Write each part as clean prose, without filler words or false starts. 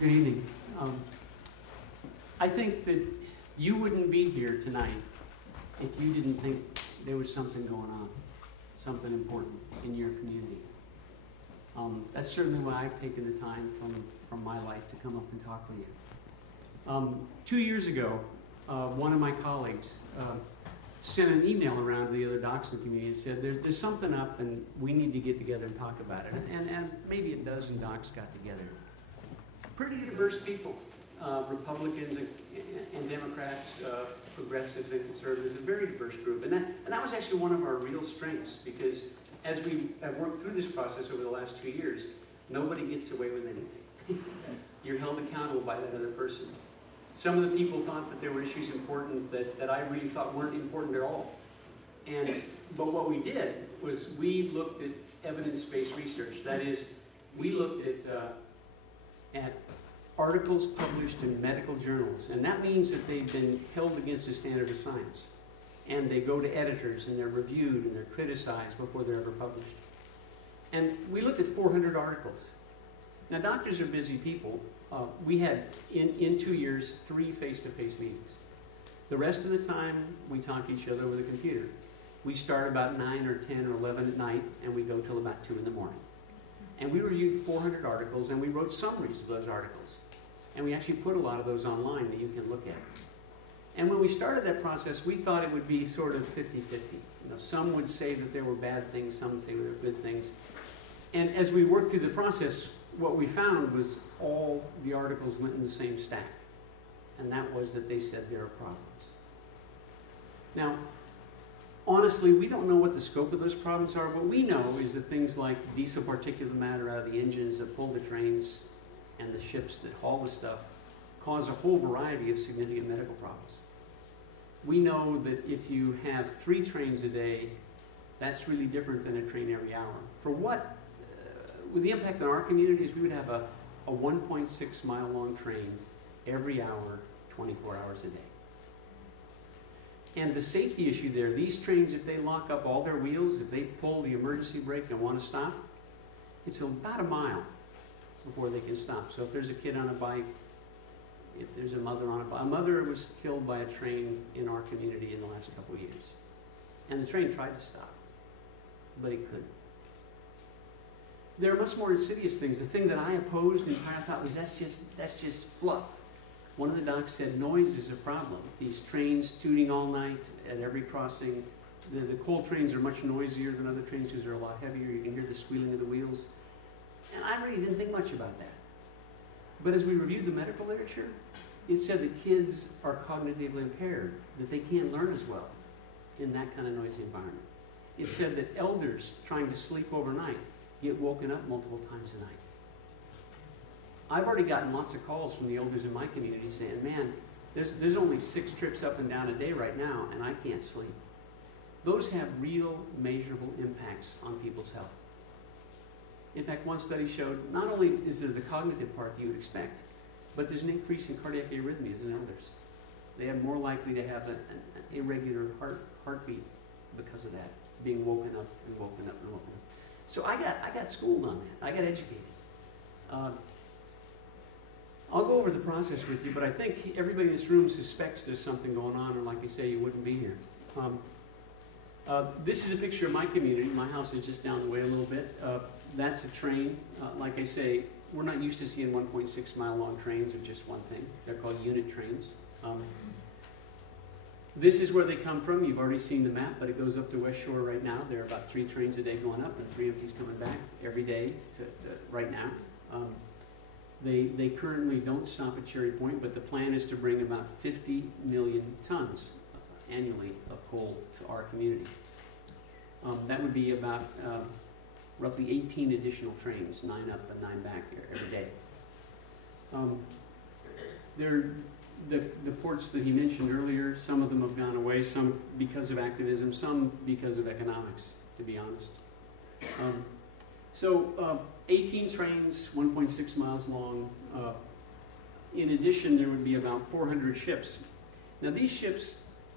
Good evening. I think that you wouldn't be here tonight if you didn't think there was something going on, something important in your community. That's certainly why I've taken the time from my life to come up and talk with you. 2 years ago, one of my colleagues sent an email around to the other Dachshund community and said, there's something up and we need to get together and talk about it. And maybe a dozen docs got together. Pretty diverse people, Republicans and Democrats, progressives and conservatives, a very diverse group. And that was actually one of our real strengths, because as we have worked through this process over the last 2 years, nobody gets away with anything. You're held accountable by that other person. Some of the people thought that there were issues important that I really thought weren't important at all. But what we did was we looked at evidence-based research. That is, we looked at articles published in medical journals, and that means that they've been held against the standard of science. And they go to editors, and they're reviewed, and they're criticized before they're ever published. And we looked at 400 articles. Now, doctors are busy people. We had, in 2 years, 3 face-to-face meetings. The rest of the time, we talk to each other with a computer. We start about 9 or 10 or 11 at night, and we go till about 2 in the morning. And we reviewed 400 articles, and we wrote summaries of those articles. And we actually put a lot of those online that you can look at. And when we started that process, we thought it would be sort of 50-50. You know, some would say that there were bad things, some would say there were good things. And as we worked through the process, what we found was all the articles went in the same stack. And that was that they said there are problems. Now, honestly, we don't know what the scope of those problems are. What we know is that things like diesel particulate matter out of the engines that pull the trains and the ships that haul the stuff cause a whole variety of significant medical problems. We know that if you have 3 trains a day, that's really different than a train every hour. For what, with the impact on our communities, we would have a 1.6 mile long train every hour, 24 hours a day. And the safety issue there, these trains, if they lock up all their wheels, if they pull the emergency brake and want to stop, it's about a mile before they can stop. So if there's a kid on a bike, if there's a mother on a bike. A mother was killed by a train in our community in the last couple of years. And the train tried to stop, but it couldn't. There are much more insidious things. The thing that I opposed and I thought was that's just fluff. One of the docs said noise is a problem. These trains tooting all night at every crossing. The coal trains are much noisier than other trains because they're a lot heavier. You can hear the squealing of the wheels. And I really didn't think much about that. But as we reviewed the medical literature, it said that kids are cognitively impaired, that they can't learn as well in that kind of noisy environment. It said that elders trying to sleep overnight get woken up multiple times a night. I've already gotten lots of calls from the elders in my community saying, man, there's only 6 trips up and down a day right now, and I can't sleep. Those have real measurable impacts on people's health. In fact, one study showed not only is there the cognitive part that you would expect, but there's an increase in cardiac arrhythmias in elders. They are more likely to have an irregular heartbeat because of that, being woken up and woken up and woken up. So I got schooled on that. I got educated. I'll go over the process with you, but I think everybody in this room suspects there's something going on, or like you say, you wouldn't be here. This is a picture of my community. My house is just down the way a little bit. That's a train. Like I say, we're not used to seeing 1.6 mile long trains of just one thing. They're called unit trains. This is where they come from. You've already seen the map, but it goes up to West Shore right now. There are about 3 trains a day going up and 3 empties coming back every day right now. They currently don't stop at Cherry Point, but the plan is to bring about 50 million tons annually of coal to our community. That would be about roughly 18 additional trains, 9 up and 9 back every day. The ports that he mentioned earlier, some of them have gone away, some because of activism, some because of economics, to be honest. 18 trains, 1.6 miles long. In addition, there would be about 400 ships. Now, these ships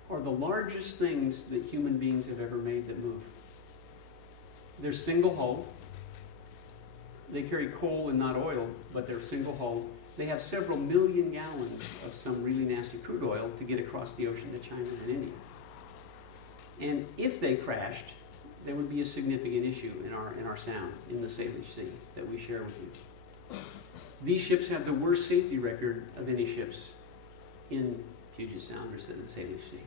are the largest things that human beings have ever made that move. They're single-hulled. They carry coal and not oil, but they're single-hulled. they have several million gallons of some really nasty crude oil to get across the ocean to China and India. And if they crashed, there would be a significant issue in our sound, in the Salish Sea that we share with you. These ships have the worst safety record of any ships in Puget Sound or the Salish Sea.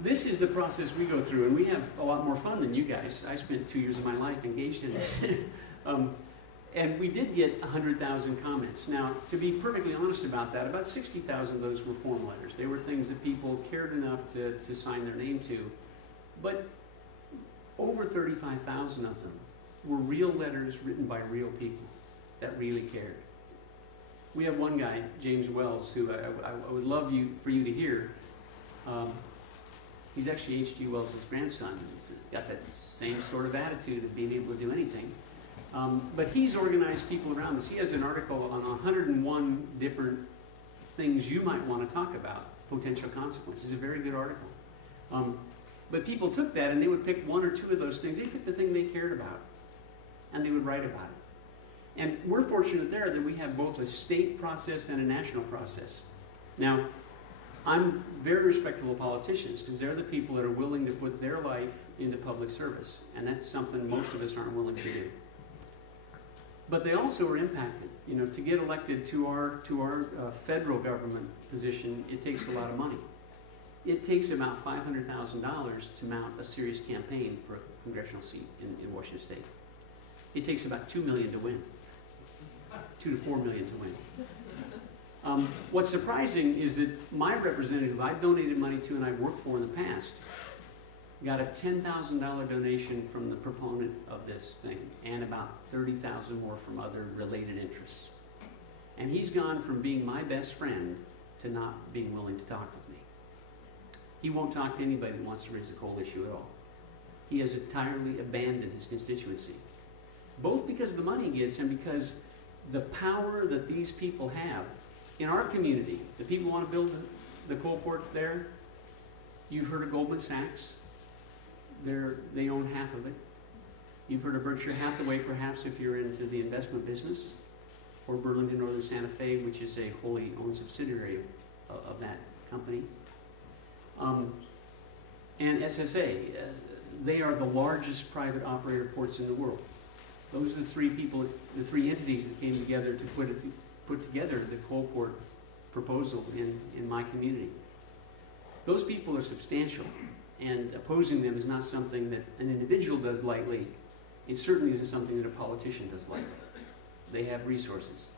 This is the process we go through, and we have a lot more fun than you guys. I spent 2 years of my life engaged in this. And we did get 100,000 comments. Now, to be perfectly honest about that, about 60,000 of those were form letters. They were things that people cared enough to sign their name to. But over 35,000 of them were real letters written by real people that really cared. We have one guy, James Wells, who I would love for you to hear. He's actually H.G. Wells' grandson. He's got that same sort of attitude of being able to do anything. But he's organized people around this. He has an article on 101 different things you might want to talk about, potential consequences. It's a very good article. But people took that and they would pick one or two of those things. They picked the thing they cared about, and they would write about it. And we're fortunate there that we have both a state process and a national process. Now, I'm very respectful of politicians because they're the people that are willing to put their life into public service, and that's something most of us aren't willing to do. But they also are impacted. You know, to get elected to our federal government position, it takes a lot of money. It takes about $500,000 to mount a serious campaign for a congressional seat in Washington State. It takes about $2 million to win, $2 to $4 million to win. What's surprising is that my representative, I've donated money to and I've worked for in the past, got a $10,000 donation from the proponent of this thing, and about $30,000 more from other related interests. And he's gone from being my best friend to not being willing to talk with me. He won't talk to anybody that wants to raise a coal issue at all. He has entirely abandoned his constituency, both because of the money he gets and because the power that these people have in our community. The people who want to build the coal port there, you've heard of Goldman Sachs. They own half of it. You've heard of Berkshire Hathaway, perhaps, if you're into the investment business, or Burlington Northern Santa Fe, which is a wholly owned subsidiary of that company. And SSA, they are the largest private operator ports in the world. Those are the three people, the three entities that came together to put together the coal port proposal in my community. Those people are substantial. And opposing them is not something that an individual does lightly. It certainly isn't something that a politician does lightly. They have resources.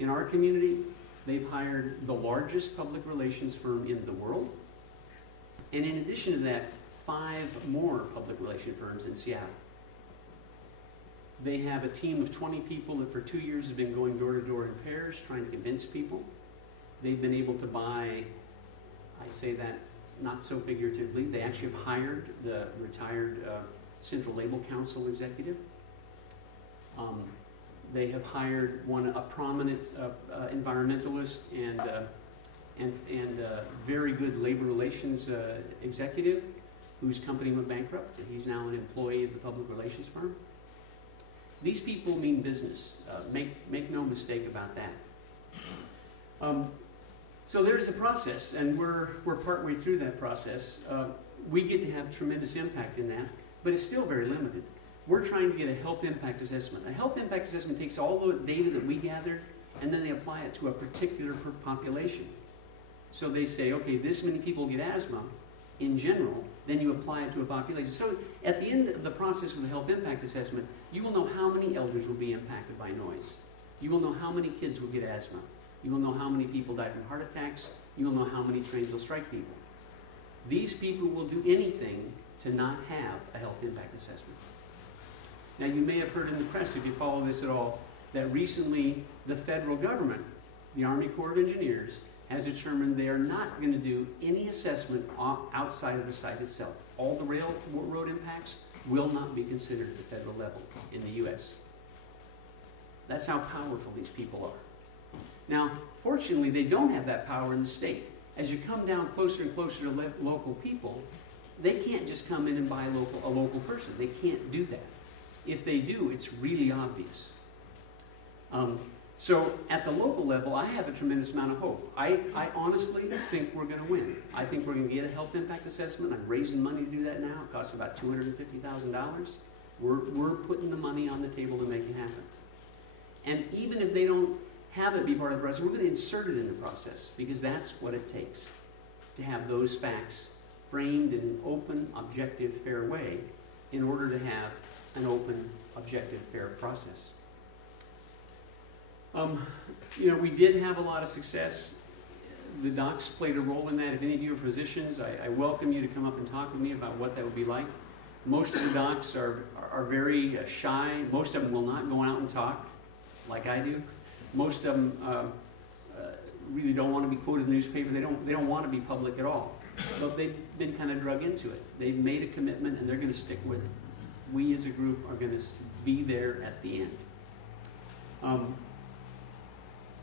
In our community, they've hired the largest public relations firm in the world. And in addition to that, 5 more public relation firms in Seattle. They have a team of 20 people that for 2 years have been going door to door in pairs trying to convince people. They've been able to buy, I say that not so figuratively, they actually have hired the retired Central Label Council executive. They have hired a prominent environmentalist and very good labor relations executive whose company went bankrupt, and he's now an employee of the public relations firm. These people mean business. Make no mistake about that. So there's a process, and we're partway through that process. We get to have tremendous impact in that, but it's still very limited. We're trying to get a health impact assessment. A health impact assessment takes all the data that we gathered, and then they apply it to a particular population. So they say, okay, this many people get asthma in general, then you apply it to a population. So at the end of the process with the health impact assessment, you will know how many elders will be impacted by noise. You will know how many kids will get asthma. You will know how many people die from heart attacks. You will know how many trains will strike people. These people will do anything to not have a health impact assessment. Now, you may have heard in the press, if you follow this at all, that recently the federal government, the Army Corps of Engineers, has determined they are not going to do any assessment outside of the site itself. All the railroad impacts will not be considered at the federal level in the U.S. That's how powerful these people are. Now, fortunately, they don't have that power in the state. As you come down closer and closer to local people, they can't just come in and buy a local person. They can't do that. If they do, it's really obvious. So at the local level, I have a tremendous amount of hope. I honestly think we're going to win. I think we're going to get a health impact assessment. I'm raising money to do that now. It costs about $250,000. We're putting the money on the table to make it happen. And even if they don't have it be part of the process, we're going to insert it in the process, because that's what it takes to have those facts framed in an open, objective, fair way in order to have an open, objective, fair process. You know, we did have a lot of success. The docs played a role in that. If any of you are physicians, I welcome you to come up and talk with me about what that would be like. Most of the docs are very shy. Most of them will not go out and talk like I do. Most of them really don't want to be quoted in the newspaper. They don't want to be public at all. But they've been kind of drug into it. They've made a commitment and they're going to stick with it. We as a group are going to be there at the end.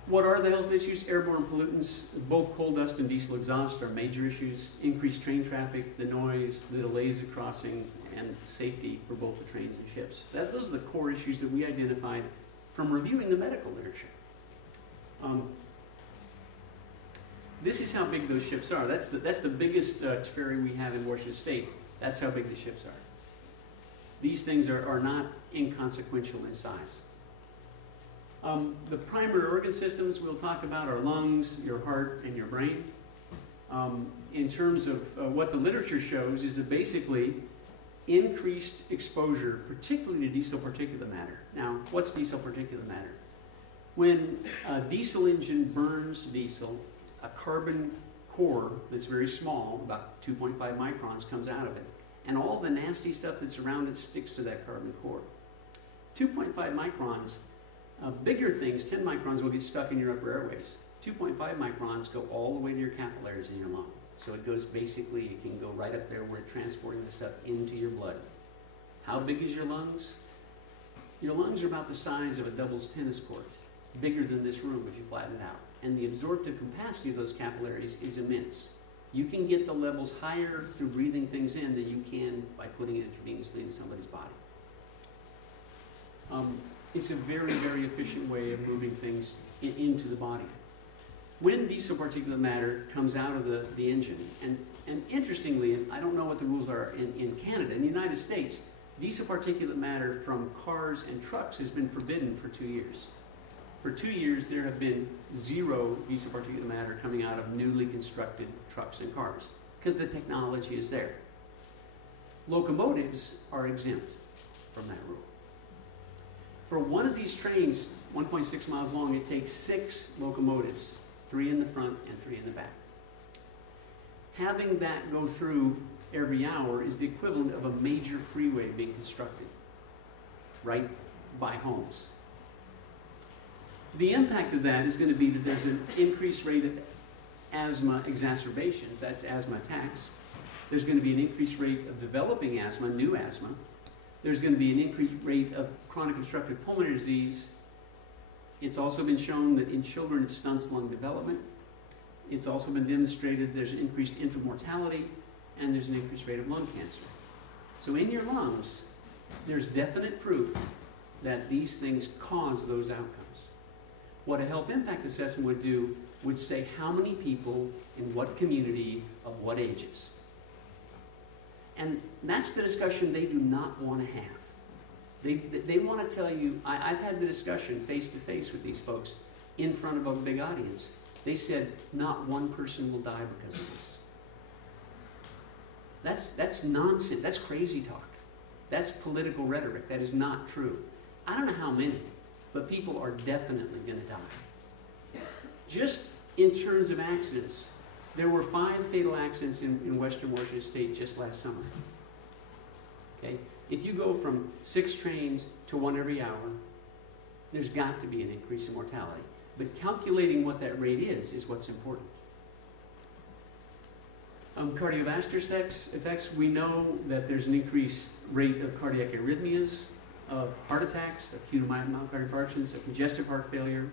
What are the health issues? Airborne pollutants, both coal dust and diesel exhaust are major issues. Increased train traffic, the noise, the delays of crossing, and safety for both the trains and ships. Those are the core issues that we identified from reviewing the medical literature. This is how big those ships are. That's the biggest ferry we have in Washington State. That's how big the ships are. These things are not inconsequential in size. The primary organ systems we'll talk about are lungs, your heart, and your brain. In terms of what the literature shows is that basically increased exposure, particularly to diesel particulate matter. Now, what's diesel particulate matter? When a diesel engine burns diesel, a carbon core that's very small, about 2.5 microns, comes out of it. And all the nasty stuff that's around it sticks to that carbon core. 2.5 microns, bigger things, 10 microns, will get stuck in your upper airways. 2.5 microns go all the way to your capillaries in your lung. So it goes basically, it can go right up there where it's transporting the stuff into your blood. How big is your lungs? Your lungs are about the size of a doubles tennis court, bigger than this room if you flatten it out. And the absorptive capacity of those capillaries is immense. You can get the levels higher through breathing things in than you can by putting it intravenously in somebody's body. It's a very, very efficient way of moving things into the body. When diesel particulate matter comes out of the engine, and interestingly, I don't know what the rules are in Canada, in the United States, diesel particulate matter from cars and trucks has been forbidden for 2 years. For 2 years, there have been 0 diesel particulate matter coming out of newly constructed trucks and cars, because the technology is there. Locomotives are exempt from that rule. For one of these trains, 1.6 miles long, it takes 6 locomotives, 3 in the front and 3 in the back. Having that go through every hour is the equivalent of a major freeway being constructed right by homes. The impact of that is going to be that there's an increased rate of asthma exacerbations, that's asthma attacks. There's going to be an increased rate of developing asthma, new asthma. There's going to be an increased rate of chronic obstructive pulmonary disease. It's also been shown that in children it stunts lung development. It's also been demonstrated there's an increased infant mortality and there's an increased rate of lung cancer. So in your lungs, there's definite proof that these things cause those outcomes. What a health impact assessment would do would say how many people in what community of what ages. And that's the discussion they do not want to have. They want to tell you, I've had the discussion face to face with these folks in front of a big audience. They said not one person will die because of this. That's nonsense. That's crazy talk. That's political rhetoric. That is not true. I don't know how many, but people are definitely going to die. Just in terms of accidents, there were 5 fatal accidents in Western Washington State just last summer. Okay? If you go from 6 trains to 1 every hour, there's got to be an increase in mortality. But calculating what that rate is what's important. Cardiovascular effects, we know that there's an increased rate of cardiac arrhythmias, of heart attacks, acute myocardial infarctions, of congestive heart failure.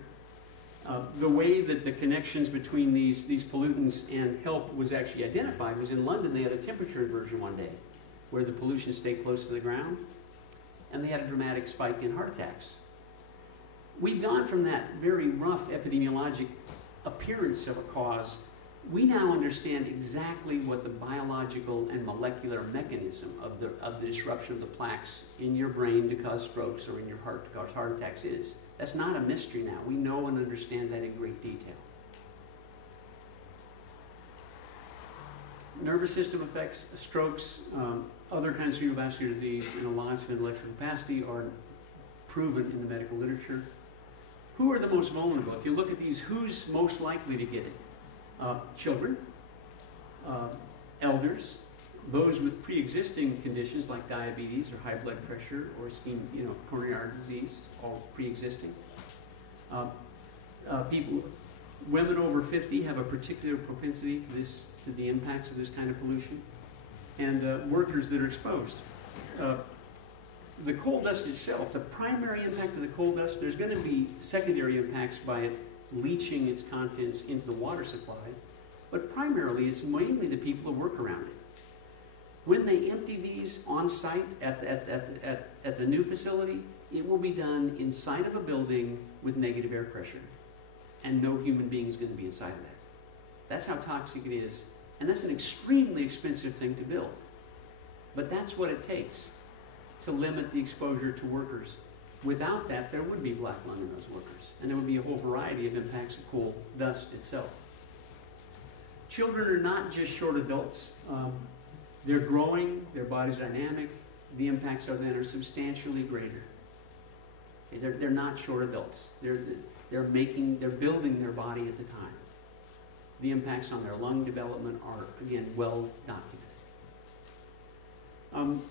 The way that the connections between these pollutants and health was actually identified was in London. They had a temperature inversion one day where the pollution stayed close to the ground, and they had a dramatic spike in heart attacks. we've gone from that very rough epidemiologic appearance of a cause. We now understand exactly what the biological and molecular mechanism of the disruption of the plaques in your brain to cause strokes or in your heart to cause heart attacks is. That's not a mystery now. We know and understand that in great detail. Nervous system effects, strokes, other kinds of cerebrovascular disease, and a loss of intellectual capacity are proven in the medical literature. Who are the most vulnerable? If you look at these, who's most likely to get it? Children, elders, those with pre-existing conditions like diabetes or high blood pressure or coronary artery disease, all pre-existing. Women over 50 have a particular propensity to the impacts of this kind of pollution, and workers that are exposed. The coal dust itself, the primary impact of the coal dust, there's going to be secondary impacts by it leaching its contents into the water supply, but primarily it's mainly the people who work around it. When they empty these on site at the new facility, it will be done inside of a building with negative air pressure, and no human being is going to be inside of that. That's how toxic it is, and that's an extremely expensive thing to build. But that's what it takes to limit the exposure to workers. Without that, there would be black lung in those workers, and there would be a whole variety of impacts of coal dust itself. Children are not just short adults. They're growing, their body's dynamic. The impacts of them are substantially greater. They're not short adults. They're building their body at the time. The impacts on their lung development are, again, well documented.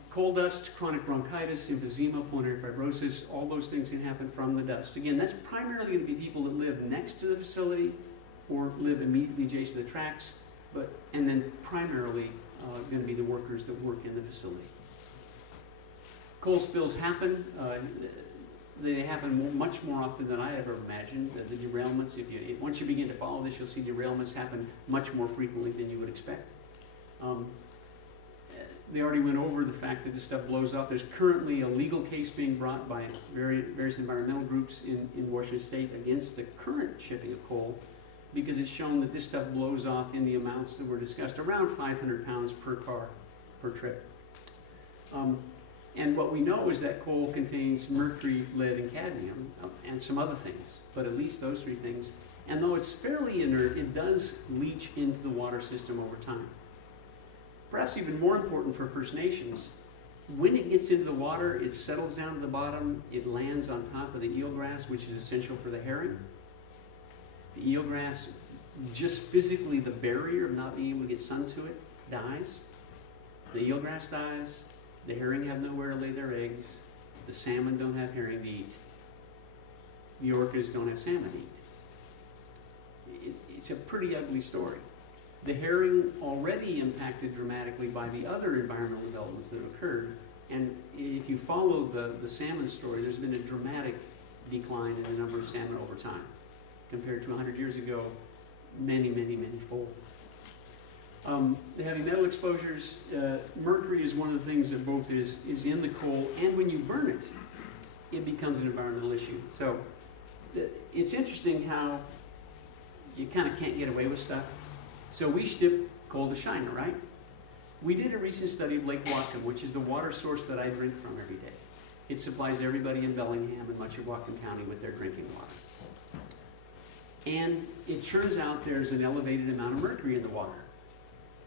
Coal dust, chronic bronchitis, emphysema, pulmonary fibrosis, all those things can happen from the dust. Again, that's primarily going to be people that live next to the facility or live immediately adjacent to the tracks, and then primarily going to be the workers that work in the facility. Coal spills happen. They happen much more often than I ever imagined. The derailments, once you begin to follow this, you'll see derailments happen much more frequently than you would expect. They already went over the fact that this stuff blows off. There's currently a legal case being brought by various environmental groups in Washington State against the current shipping of coal, because it's shown that this stuff blows off in the amounts that were discussed, around 500 pounds per car per trip. And what we know is that coal contains mercury, lead, and cadmium, and some other things, but at least those three things. And though it's fairly inert, it does leach into the water system over time. Perhaps even more important for First Nations, when it gets into the water, it settles down to the bottom, it lands on top of the eelgrass, which is essential for the herring. The eelgrass, just physically the barrier of not being able to get sun to it, dies. The eelgrass dies, the herring have nowhere to lay their eggs, the salmon don't have herring to eat, the orcas don't have salmon to eat. It's a pretty ugly story. The herring already impacted dramatically by the other environmental developments that have occurred, and if you follow the salmon story, there's been a dramatic decline in the number of salmon over time. Compared to 100 years ago, many, many, many fold. The heavy metal exposures, mercury is one of the things that both is in the coal, and when you burn it, it becomes an environmental issue. So it's interesting how you kind of can't get away with stuff. So we ship coal to China, right? We did a recent study of Lake Whatcom, which is the water source that I drink from every day. It supplies everybody in Bellingham and much of Whatcom County with their drinking water. And it turns out there's an elevated amount of mercury in the water.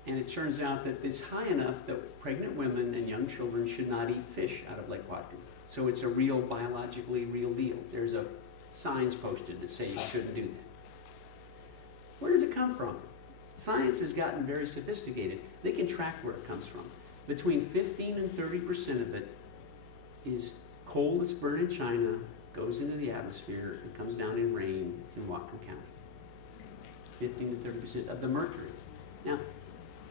And it turns out that it's high enough that pregnant women and young children should not eat fish out of Lake Whatcom. So it's a real, biologically real deal. There's a signs posted that say you shouldn't do that. Where does it come from? Science has gotten very sophisticated. They can track where it comes from. Between 15 and 30% of it is coal that's burned in China, goes into the atmosphere, and comes down in rain in Whatcom County. 15 to 30% of the mercury. Now,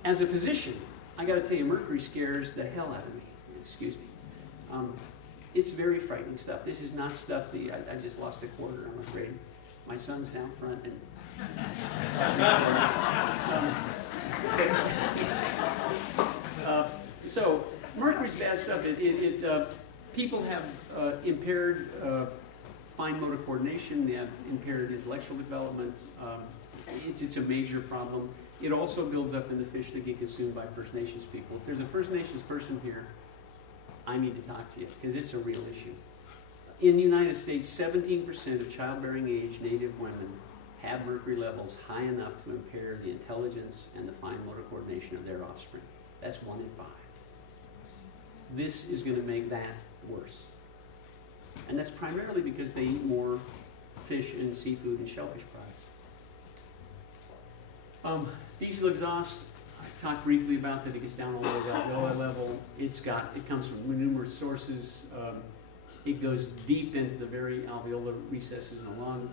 as a physician, I got to tell you, mercury scares the hell out of me. Excuse me. It's very frightening stuff. This is not stuff that I just lost a quarter, I'm afraid. My son's down front and so mercury's bad stuff. People have impaired fine motor coordination, they have impaired intellectual development. It's a major problem. It also builds up in the fish that get consumed by First Nations people. If there's a First Nations person here, I need to talk to you, because it's a real issue. In the United States, 17% of childbearing age Native women have mercury levels high enough to impair the intelligence and the fine motor coordination of their offspring. That's 1 in 5. This is going to make that worse. And that's primarily because they eat more fish and seafood and shellfish products. Diesel exhaust, I talked briefly about that. It gets down all the way to the oil level. It comes from numerous sources. It goes deep into the very alveolar recesses in the lung.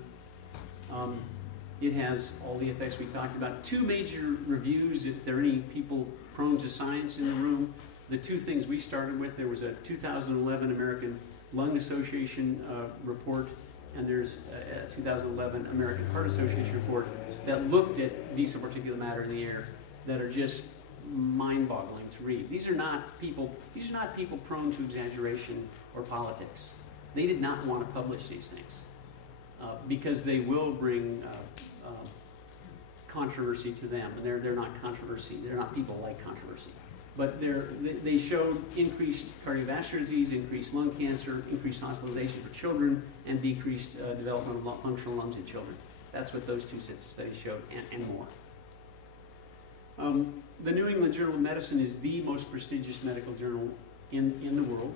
It has all the effects we talked about. 2 major reviews, if there are any people prone to science in the room. The 2 things we started with, there was a 2011 American Lung Association report, and there's a 2011 American Heart Association report that looked at diesel particulate matter in the air that are just mind-boggling to read. These are not people prone to exaggeration or politics. They did not want to publish these things because they will bring controversy to them, and they're not controversy. They're not people like controversy. But they showed increased cardiovascular disease, increased lung cancer, increased hospitalization for children, and decreased development of functional lungs in children. That's what those 2 sets of studies showed, and more. The New England Journal of Medicine is the most prestigious medical journal in the world,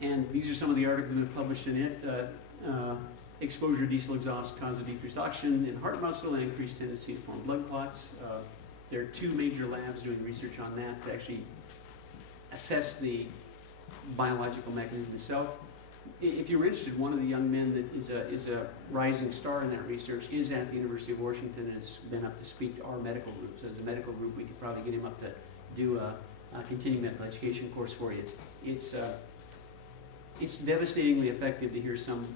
and these are some of the articles that have been published in it. Exposure to diesel exhaust causes decreased oxygen in heart muscle and increased tendency to form blood clots. There are 2 major labs doing research on that to actually assess the biological mechanism itself. If you're interested, one of the young men that is a rising star in that research is at the University of Washington and has been up to speak to our medical group. So as a medical group, we could probably get him up to do a continuing medical education course for you. It's devastatingly effective to hear some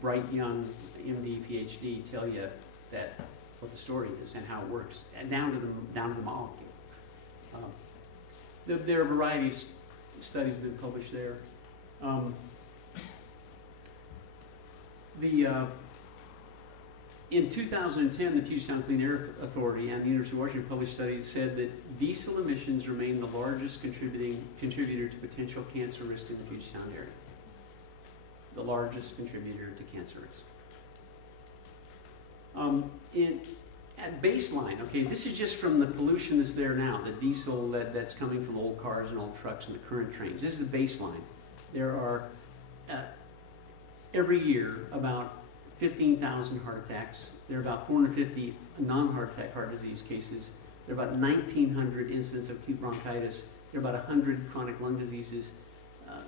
bright young MD, PhD tell you that what the story is and how it works, and down to the molecule. There are a variety of studies that have been published there. In 2010, the Puget Sound Clean Air Authority and the University of Washington published studies said that diesel emissions remain the largest contributor to potential cancer risk in the Puget Sound area. The largest contributor to cancer risk. At baseline, okay, this is just from the pollution that's there now, the diesel that's coming from old cars and old trucks and the current trains. This is the baseline. There are, every year, about 15,000 heart attacks. There are about 450 non-heart attack heart disease cases. There are about 1,900 incidents of acute bronchitis. There are about 100 chronic lung diseases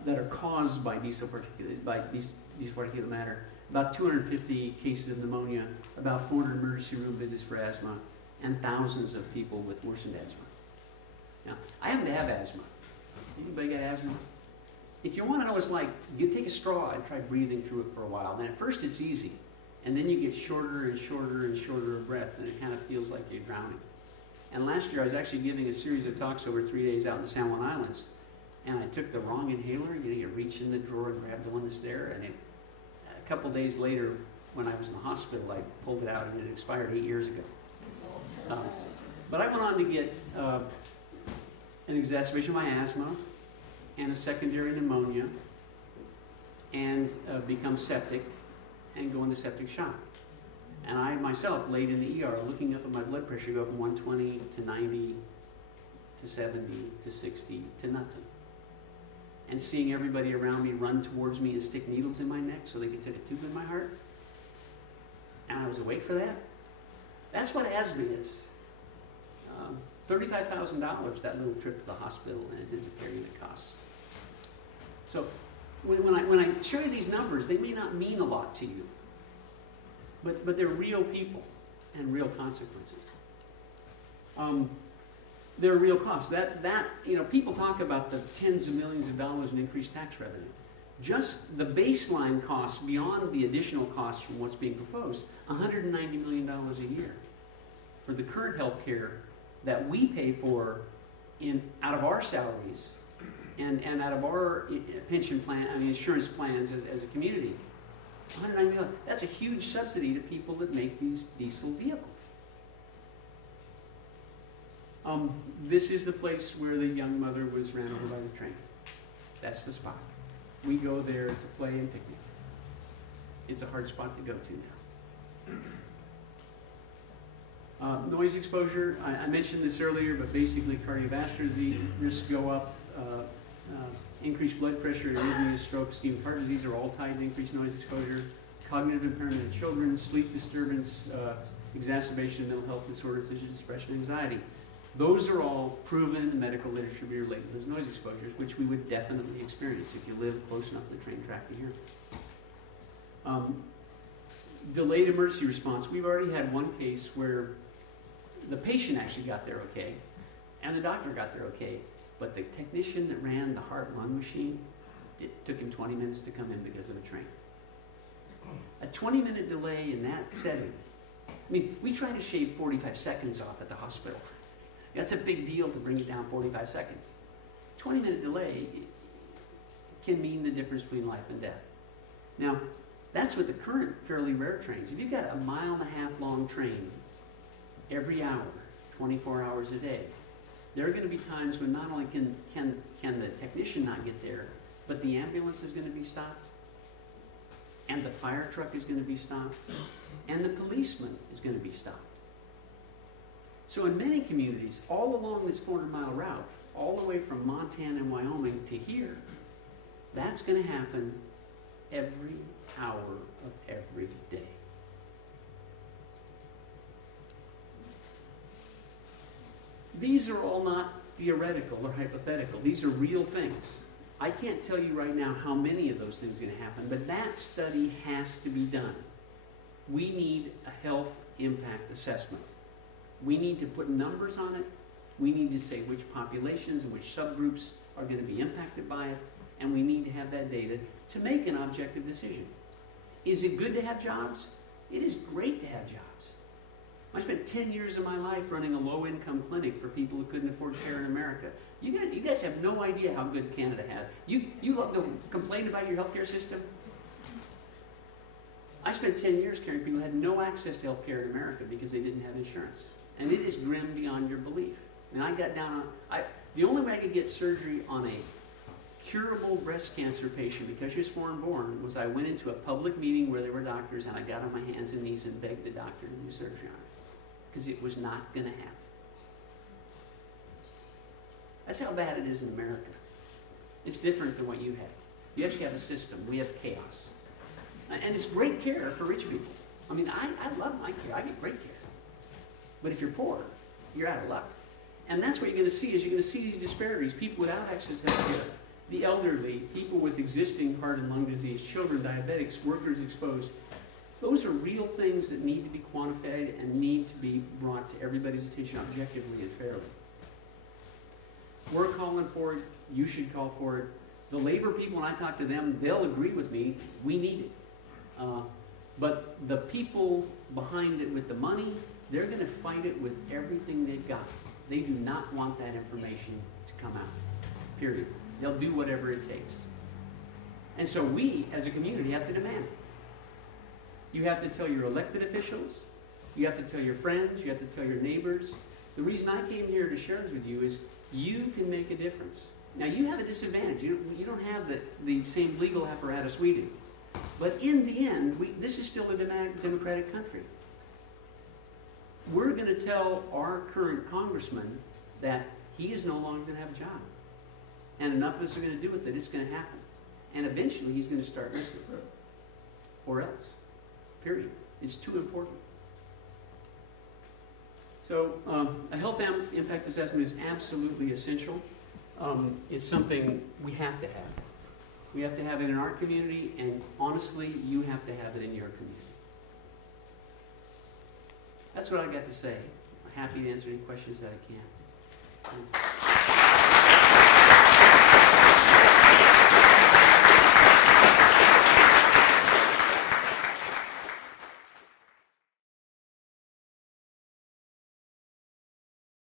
that are caused by diesel particulate matter. About 250 cases of pneumonia, about 400 emergency room visits for asthma, and thousands of people with worsened asthma. Now, I happen to have asthma. Anybody got asthma? If you want to know what it's like, you take a straw and try breathing through it for a while. And at first it's easy, and then you get shorter and shorter and shorter of breath, and it kind of feels like you're drowning. And last year I was actually giving a series of talks over 3 days out in the San Juan Islands, and I took the wrong inhaler. You reach in the drawer and grab the one that's there, and a couple days later, when I was in the hospital, I pulled it out, and it expired 8 years ago. But I went on to get an exacerbation of my asthma and a secondary pneumonia, and become septic and go into septic shock. And I myself laid in the ER looking up at my blood pressure go from 120 to 90 to 70 to 60 to nothing. And seeing everybody around me run towards me and stick needles in my neck so they could take a tube in my heart. And I was awake for that. That's what asthma is. $35,000, that little trip to the hospital, and it is a care unit cost. So when I show you these numbers, they may not mean a lot to you, but they're real people and real consequences. They're real costs. People talk about the tens of millions of dollars in increased tax revenue. Just the baseline costs beyond the additional costs from what's being proposed, $190 million a year for the current health care that we pay for out of our salaries and out of our pension plan, insurance plans as a community. $190 million. That's a huge subsidy to people that make these diesel vehicles. This is the place where the young mother was ran over by the train. That's the spot. We go there to play and picnic. It's a hard spot to go to now. Noise exposure, I mentioned this earlier, but basically cardiovascular disease risks go up. Increased blood pressure, arrhythmias, stroke, ischemic heart disease are all tied to increased noise exposure. Cognitive impairment in children, sleep disturbance, exacerbation of mental health disorders such as depression and anxiety. Those are all proven in the medical literature to be related to those noise exposures, which we would definitely experience if you live close enough to the train track to hear. Delayed emergency response. We've already had one case where the patient actually got there okay, and the doctor got there okay, but the technician that ran the heart-lung machine, it took him 20 minutes to come in because of a train. A 20-minute delay in that setting. I mean, we try to shave 45 seconds off at the hospital. That's a big deal to bring it down 45 seconds. 20-minute delay can mean the difference between life and death. Now, that's with the current fairly rare trains. If you've got a 1.5 mile long train every hour, 24 hours a day, there are going to be times when not only can the technician not get there, but the ambulance is going to be stopped, and the fire truck is going to be stopped, and the policeman is going to be stopped. So in many communities, all along this 400-mile route, all the way from Montana and Wyoming to here, that's going to happen every hour of every day. These are all not theoretical or hypothetical. These are real things. I can't tell you right now how many of those things are going to happen, but that study has to be done. We need a health impact assessment. We need to put numbers on it. We need to say which populations and which subgroups are going to be impacted by it, and we need to have that data to make an objective decision. Is it good to have jobs? It is great to have jobs. I spent 10 years of my life running a low-income clinic for people who couldn't afford care in America. You guys have no idea how good Canada has. You complain about your healthcare system? I spent 10 years caring for people who had no access to health care in America because they didn't have insurance. And it is grim beyond your belief. And I got down on, the only way I could get surgery on a curable breast cancer patient because she was foreign born was I went into a public meeting where there were doctors and I got on my hands and knees and begged the doctor to do surgery on her. Because it was not going to happen. That's how bad it is in America. It's different than what you have. You actually have a system. We have chaos. And it's great care for rich people. I mean, I love my care. I get great care. But if you're poor, you're out of luck. And that's what you're going to see, is you're going to see these disparities. People without access to health care, the elderly, people with existing heart and lung disease, children, diabetics, workers exposed. Those are real things that need to be quantified and need to be brought to everybody's attention objectively and fairly. We're calling for it. You should call for it. The labor people, when I talk to them, they'll agree with me. We need it. But the people behind it with the money, they're going to fight it with everything they've got. They do not want that information to come out, period. They'll do whatever it takes. And so we, as a community, have to demand it. You have to tell your elected officials, you have to tell your friends, you have to tell your neighbors. The reason I came here to share this with you is you can make a difference. Now, you have a disadvantage. You don't have the same legal apparatus we do. But in the end, this is still a democratic country. We're going to tell our current congressman that he is no longer going to have a job. And enough of us are going to do with it. It's going to happen. And eventually, he's going to start missing the road. Or else. Period. It's too important. So, a health impact assessment is absolutely essential. It's something we have to have. We have to have it in our community, and honestly, you have to have it in your community. That's what I got to say. I'm happy to answer any questions that I can.